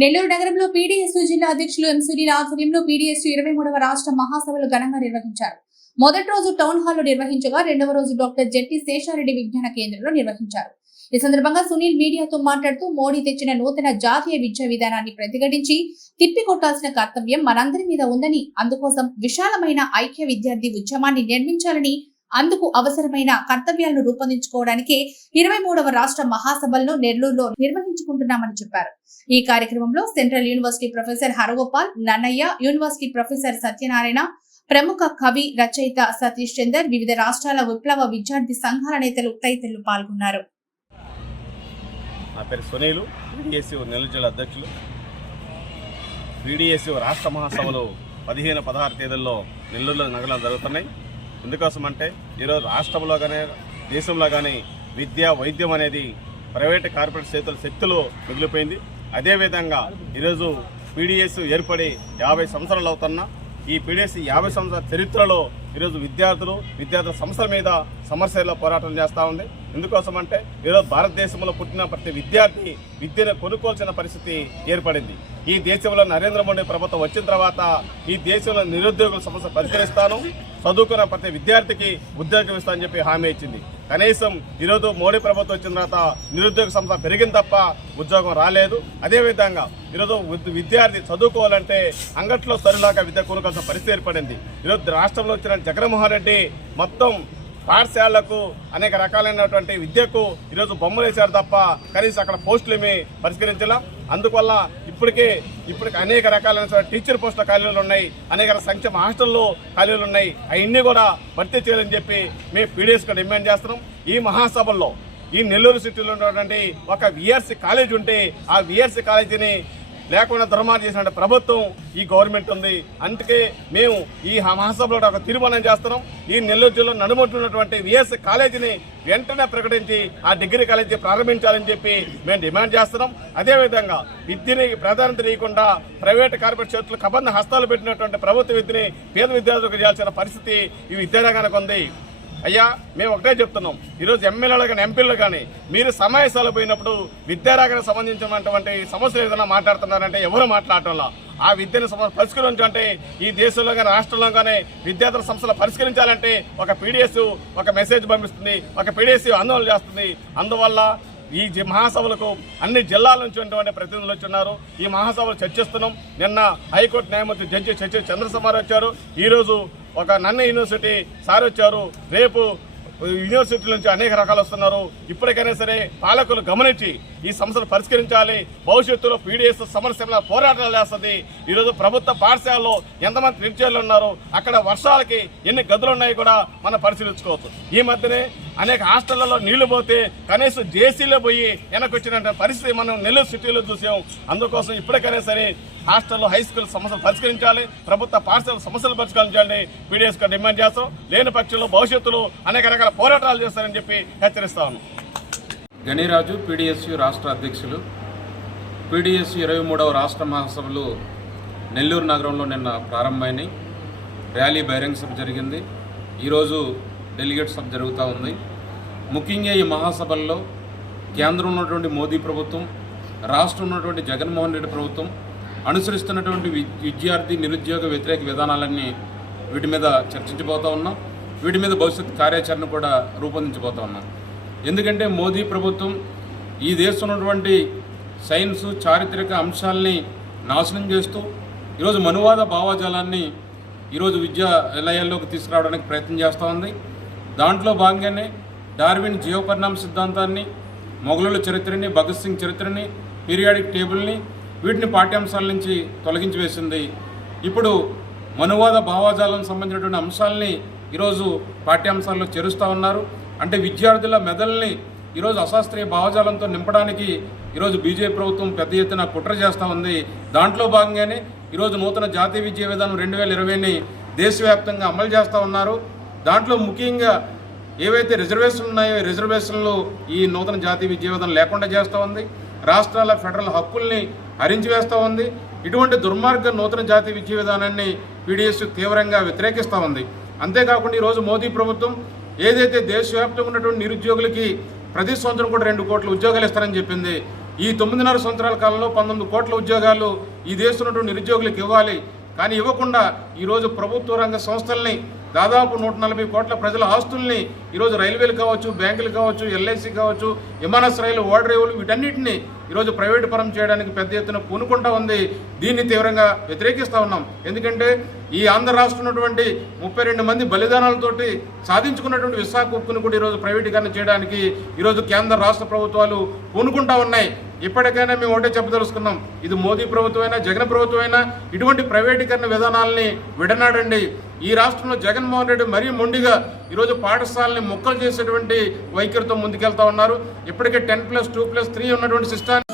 నెల్లూరు నగరంలో పీడీఎస్యూ జిల్లా అధ్యక్షులు ఎం సునీల్ ఆధ్వర్యంలో పీడీఎస్యూ ఇరవై మూడవ రాష్ట్ర మహాసభలు ఘనంగా నిర్వహించారు. మొదటి రోజు టౌన్ హాల్లో నిర్వహించగా రెండవ రోజు డాక్టర్ జెట్టి శేషారెడ్డి విజ్ఞాన కేంద్రంలో నిర్వహించారు. ఈ సందర్భంగా సునీల్ మీడియాతో మాట్లాడుతూ మోడీ తెచ్చిన నూతన జాతీయ విద్యా విధానాన్ని ప్రతిఘటించి తిప్పికొట్టాల్సిన కర్తవ్యం మనందరి మీద ఉందని అందుకోసం విశాలమైన ఐక్య విద్యార్థి ఉద్యమాన్ని నిర్మించాలని అందుకు అవసరమైన కర్తవ్యాలను రూపొందించుకోవడానికి ఇరవై మూడవ రాష్ట్ర మహాసభలను నెల్లూరులో నిర్వహించుకుంటున్నామని చెప్పారు. ఈ కార్యక్రమంలో central university professor Haragopal Nannaya university professor Satyanarayana ప్రముఖ కవి రచయిత సతీష్ చందర్ వివిధ రాష్ట్రాల విప్లవ విద్యార్థి సంఘాల నేతలు తదితరులు పాల్గొన్నారు. నా పేరు సునీలు నెల్లూరు జిల్లా అధ్యక్షులు. రాష్ట్ర మహాసభలు పదిహేను పదహారు తేదీల్లో నెల్లూరులో నగరాలు జరుగుతున్నాయి. ఎందుకోసం అంటే ఈరోజు రాష్ట్రంలో కానీ దేశంలో కానీ విద్య వైద్యం అనేది ప్రైవేట్ కార్పొరేట్ చేతుల శక్తిలో మిగిలిపోయింది. అదేవిధంగా ఈరోజు పీడిఎస్ ఏర్పడి యాభై సంవత్సరాలు అవుతున్నా. ఈ పీడిఎస్ యాభై సంవత్సరాల చరిత్రలో ఈరోజు విద్యార్థులు విద్యార్థుల సంస్థల మీద సమస్యల్లో పోరాటం చేస్తూ ఉంది. ఎందుకోసం అంటే ఈరోజు భారతదేశంలో పుట్టిన ప్రతి విద్యార్థి విద్యను కొనుక్కోవాల్సిన పరిస్థితి ఏర్పడింది. ఈ దేశంలో నరేంద్ర మోడీ ప్రభుత్వం వచ్చిన తర్వాత ఈ దేశంలో నిరుద్యోగుల సమస్య పరిష్కరిస్తాను చదువుకున్న ప్రతి విద్యార్థికి ఉద్యోగం ఇస్తానని చెప్పి హామీ ఇచ్చింది. కనీసం ఈరోజు మోడీ ప్రభుత్వం వచ్చిన తర్వాత నిరుద్యోగ సంస్థ పెరిగింది తప్ప ఉద్యోగం రాలేదు. అదేవిధంగా ఈరోజు విద్యార్థి చదువుకోవాలంటే అంగట్లో సరిలాగా విద్య కొనుక్కోవాల్సిన పరిస్థితి ఏర్పడింది. ఈరోజు రాష్ట్రంలో వచ్చిన జగన్మోహన్ రెడ్డి మొత్తం పాఠశాలలకు అనేక రకాలైనటువంటి విద్యకు ఈరోజు బొమ్మలు వేశారు తప్ప కనీసం అక్కడ పోస్టులు ఏమీ పరిష్కరించాల. అందువల్ల ఇప్పటికే ఇప్పటికి అనేక రకాలైన టీచర్ పోస్టుల ఖాళీలు ఉన్నాయి అనేక సంక్షేమ హాస్టల్లో ఖాళీలు ఉన్నాయి. అవన్నీ కూడా భర్తీ చేయాలని చెప్పి మేము పీడిఎస్గా డిమాండ్ చేస్తున్నాం. ఈ మహాసభల్లో ఈ నెల్లూరు సిటీలో ఉన్నటువంటి ఒక విఆర్సీ కాలేజ్ ఉంటే ఆ విఆర్సీ కాలేజీని లేకుండా ధర్మాలు చేసిన ప్రభుత్వం ఈ గవర్నమెంట్ ఉంది. అందుకే మేము ఈ మహాసభలో ఒక తీర్మానం చేస్తున్నాం. ఈ నెల్లూరు జిల్లా నడుమొట్టున్నటువంటి విఎస్ కాలేజీని వెంటనే ప్రకటించి ఆ డిగ్రీ కాలేజీ ప్రారంభించాలని చెప్పి మేము డిమాండ్ చేస్తున్నాం. అదేవిధంగా విద్యని ప్రాధాన్యత ఇవ్వకుండా ప్రైవేట్ కార్పొరేట్ చేతులు కబంధ హస్తాలు పెట్టినటువంటి ప్రభుత్వ విద్యని పేద విద్యార్థులకు చేయాల్సిన పరిస్థితి ఈ విద్యారంగానికి ఉంది. అయ్యా మేము ఒకటే చెప్తున్నాం. ఈరోజు ఎమ్మెల్యేలు కానీ ఎంపీలు కానీ మీరు సమావేశాలు పోయినప్పుడు విద్యారంగానికి సంబంధించినటువంటి సమస్యలు ఏదైనా మాట్లాడుతున్నారంటే ఎవరు మాట్లాడటంలా? ఆ విద్యను పరిష్కరించాలంటే ఈ దేశంలో కానీ రాష్ట్రంలో కానీ విద్యార్థుల సమస్యలు పరిష్కరించాలంటే ఒక పీడిఎస్ ఒక మెసేజ్ పంపిస్తుంది ఒక పీడిఎస్ ఆందోళన చేస్తుంది. అందువల్ల ఈ జి- మహాసభలకు అన్ని జిల్లాల నుంచి ఉన్నటువంటి ప్రతినిధులు వచ్చున్నారు. ఈ మహాసభలు చర్చిస్తున్నాం. నిన్న హైకోర్టు న్యాయమూర్తి జడ్జి చర్చి చంద్రశమార్ వచ్చారు. ఈరోజు ఒక నన్న యూనివర్సిటీ సార్ వచ్చారు. రేపు యూనివర్సిటీ నుంచి అనేక రకాలు వస్తున్నారు. ఇప్పటికైనా సరే పాలకులు గమనించి ఈ సమస్యలు పరిష్కరించాలి. భవిష్యత్తులో పీడిఎస్ సమస్యల పోరాటాలు చేస్తుంది. ఈరోజు ప్రభుత్వ పాఠశాలలో ఎంతమంది టీచర్లు ఉన్నారు? అక్కడ వర్షాలకి ఎన్ని గదులు ఉన్నాయి కూడా మనం పరిశీలించుకోవచ్చు. ఈ మధ్యనే అనేక హాస్టళ్ళలో నీళ్ళు పోతే కనీసం జేసీలో పోయి వెనకొచ్చినటువంటి పరిస్థితి మనం నెల్లూరు సిటీలో చూసాం. అందుకోసం ఇప్పటికైనా సరే హాస్టల్లో హై స్కూల్ సమస్యలు పరిష్కరించాలి. ప్రభుత్వ పాఠశాల సమస్యలు పరిష్కరించాలని పీడిఎస్గా డిమాండ్ చేస్తాం. లేని పక్షంలో భవిష్యత్తులో అనేక రకాల పోరాటాలు చేస్తారని చెప్పి హెచ్చరిస్తా గణిరాజు పీడిఎస్యు రాష్ట్ర అధ్యక్షులు. పీడిఎస్ ఇరవై మూడవ రాష్ట్ర మహాసభలు నెల్లూరు నగరంలో నిన్న ప్రారంభమైనాయి. ర్యాలీ బహిరంగ సభ జరిగింది. ఈరోజు డెలిగేట్ సభ జరుగుతూ ఉంది. ముఖ్యంగా ఈ మహాసభల్లో కేంద్రం ఉన్నటువంటి మోదీ ప్రభుత్వం రాష్ట్రం ఉన్నటువంటి జగన్మోహన్ రెడ్డి ప్రభుత్వం అనుసరిస్తున్నటువంటి వి- విద్యార్థి నిరుద్యోగ వ్యతిరేక విధానాలన్నీ వీటి మీద చర్చించబోతూ ఉన్నాం. వీటి మీద భవిష్యత్ కార్యాచరణ కూడా రూపొందించబోతూ ఉన్నాం. ఎందుకంటే మోదీ ప్రభుత్వం ఈ దేశం ఉన్నటువంటి సైన్సు చారిత్రక అంశాలని నాశనం చేస్తూ ఈరోజు మనువాద భావజాలాన్ని ఈరోజు విద్యాలయాల్లోకి తీసుకురావడానికి ప్రయత్నం చేస్తూ ఉంది. దాంట్లో భాగంగానే డార్విన్ జీవపరిణామ సిద్ధాంతాన్ని మొఘలుల చరిత్రని భగత్ సింగ్ చరిత్రని పీరియాడిక్ టేబుల్ని వీటిని పాఠ్యాంశాల నుంచి తొలగించి వేసింది ఇప్పుడు మనువాద భావజాలం సంబంధించినటువంటి అంశాలని ఈరోజు పాఠ్యాంశాల్లో చేరుస్తూ ఉన్నారు. అంటే విద్యార్థుల మెదల్ని ఈరోజు అశాస్త్రీయ భావజాలంతో నింపడానికి ఈరోజు బీజేపీ ప్రభుత్వం పెద్ద ఎత్తున కుట్ర చేస్తూ ఉంది. దాంట్లో భాగంగానే ఈరోజు నూతన జాతీయ విద్యా విధానం రెండు వేల ఇరవైని దేశవ్యాప్తంగా అమలు చేస్తూ ఉన్నారు. దాంట్లో ముఖ్యంగా ఏవైతే రిజర్వేషన్లు ఉన్నాయో రిజర్వేషన్లు ఈ నూతన జాతీయ విద్యా విధానం లేకుండా చేస్తూ ఉంది. రాష్ట్రాల ఫెడరల్ హక్కుల్ని హరించి వేస్తూ ఉంది. ఇటువంటి దుర్మార్గ నూతన జాతీయ విద్యా విధానాన్ని పీడిఎస్ తీవ్రంగా వ్యతిరేకిస్తూ ఉంది. అంతేకాకుండా ఈరోజు మోదీ ప్రభుత్వం ఏదైతే దేశవ్యాప్తంగా ఉన్నటువంటి నిరుద్యోగులకి ప్రతి సంవత్సరం కూడా రెండు కోట్ల ఉద్యోగాలు ఇస్తారని చెప్పింది. ఈ తొమ్మిదిన్నర సంవత్సరాల కాలంలో పంతొమ్మిది కోట్ల ఉద్యోగాలు ఈ దేశంలో ఉన్నటువంటి నిరుద్యోగులకు ఇవ్వాలి. కానీ ఇవ్వకుండా ఈరోజు ప్రభుత్వ రంగ సంస్థల్ని దాదాపు నూట నలభై కోట్ల ప్రజల ఆస్తుల్ని ఈరోజు రైల్వేలు కావచ్చు బ్యాంకులు కావచ్చు ఎల్ఐసి కావచ్చు విమానాశ్రయాలు ఓడరేవులు వీటన్నిటిని ఈరోజు ప్రైవేటు పరం చేయడానికి పెద్ద ఎత్తున పూనుకుంటా ఉంది. దీన్ని తీవ్రంగా వ్యతిరేకిస్తూ ఉన్నాం. ఎందుకంటే ఈ ఆంధ్ర రాష్ట్రం ఉన్నటువంటి ముప్పై రెండు మంది బలిదానాలతోటి సాధించుకున్నటువంటి విశాఖ ఉక్కును కూడా ఈరోజు ప్రైవేటీకరణ చేయడానికి ఈరోజు కేంద్ర రాష్ట్ర ప్రభుత్వాలు పూనుకుంటా ఉన్నాయి. ఇప్పటికైనా మేము ఒకటే చెప్పదలుచుకున్నాం. ఇది మోదీ ప్రభుత్వమైనా జగన్ ప్రభుత్వమైనా ఇటువంటి ప్రైవేటీకరణ విధానాలని విడనాడండి. ఈ రాష్ట్రంలో జగన్మోహన్ రెడ్డి మరీ మొండిగా ఈరోజు పాఠశాలని ముక్కలు చేసేటువంటి వైఖరితో ముందుకెళ్తా ఉన్నారు. ఇప్పటికే ten plus two plus three ఉన్నటువంటి సిస్టాన్ని